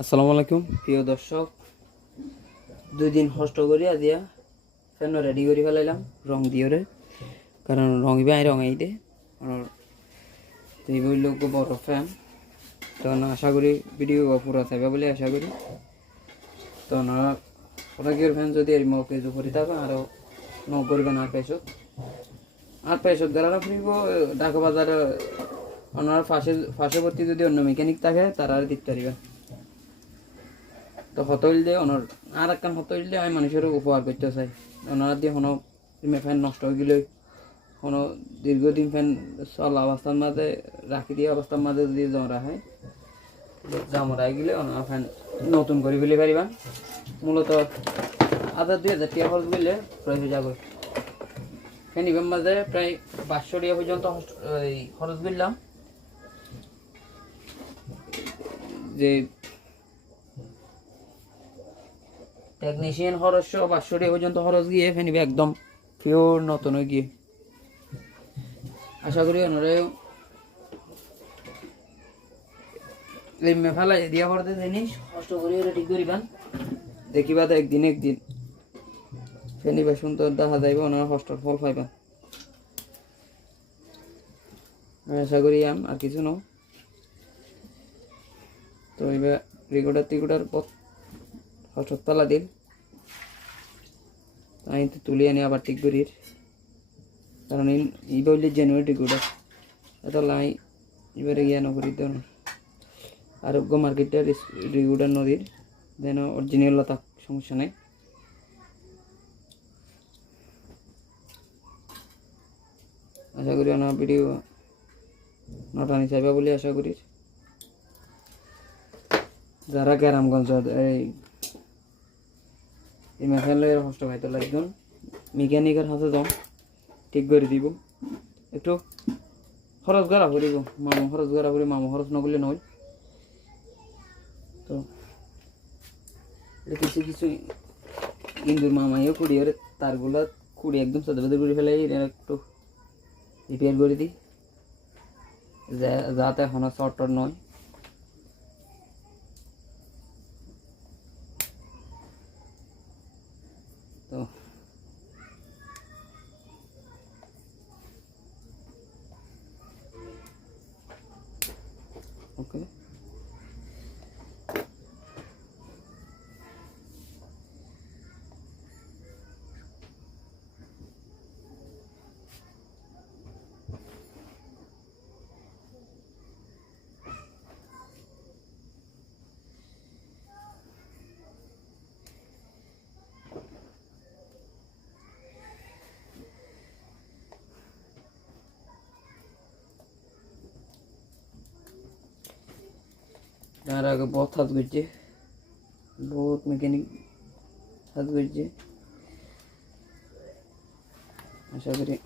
আসসালামু আলাইকুম প্রিয় দর্শক। 2 দিন কষ্ট করিয়া দিয়া ফ্যান রেডি করে ফেলাইলাম রং দিয়ে, কারণ রং বাই রং এই দে এই বই লোক বড় ফ্যান। তখন আশা করি ভিডিও পুরো থাকবে বলে আশা করি। তো ওরা কি ফ্যান যদি এর মৌকে উপরে থাকবে আরও ন করবেন 8 পয়সা গাড়া ফুরিব ঢাকা বাজার ওনার পার্শ্ববর্তী যদি অন্য মেকানিক থাকে তারা দিতে পারিবেন। তো হতইল দিয়ে ওনার আর একখান হতইল দিয়ে আমি মানুষের উপহার করতে চাই। ওনারা দিয়ে কোনো ফ্যান নষ্ট হয়ে গেলে কোনো দীর্ঘদিন ফ্যান চলা অবস্থার মাঝে রাখি দিয়ে অবস্থার মাঝে যদি জমা হয় জমা গেলে ওনার ফ্যান নতুন করে ফেলে পারিবা। মূলত 1000-2000 টাকা খরচ করলে প্রায় হয়ে যাবে। ফ্যান ইভেন মাঝে প্রায় 500 টাকা পর্যন্ত খরচ করলাম। যে টেকনিশিয়ান খরচ 500 টাকা পর্যন্ত খরচ গিয়ে ফেন একদম পিওর নতুন হয়ে গিয়ে আশা করি ওনারা ফেলাই দিয়া পড়তে জিনিস কষ্ট করে ঠিক করিবান। দেখিবা তো একদিন ফেনিবা সুন্দর দেখা যাইব, ওনারা কষ্টর ফল পাইবা। আশা করি আর কিছু ন। তো এবার রেকর্ডার হস্তলা দিল আমি তো তুলে আনি আবার ঠিক করি, কারণ এই বললে জেনুইন রেকর্ডার এত লাই এবারে গিয়ে নকরি দেন আরোগ্য মার্কেটের রেকর্ডার নদীর যেন অরিজিনাল থাক, সমস্যা নেই। আশা করি আমার ভিডিও নটানি চাইবা বলে আশা করি। যারা গ্রামগঞ্জ এই মেশিনের কষ্ট পাইতে লাগবেন মেকানিকের হাতে যাও ঠিক করে দিব। একটু খরচ গড়া করিব, মামু খরচ গড়া করি, মামু খরচ নগরলে নয়। তো কিছু কিছু ইন্দুর মামাইও কুড়ি আর তারগুলো কুড়ি একদম সাদা বাদা করে ফেলাই একটু রিপেয়ার করে দিই যাতে এখনো শর্ট নয়। তো ওকে यार आगे बहुत हाथ गुज्जे बहुत मैकेनिक हाथ गुज्जे आशा करी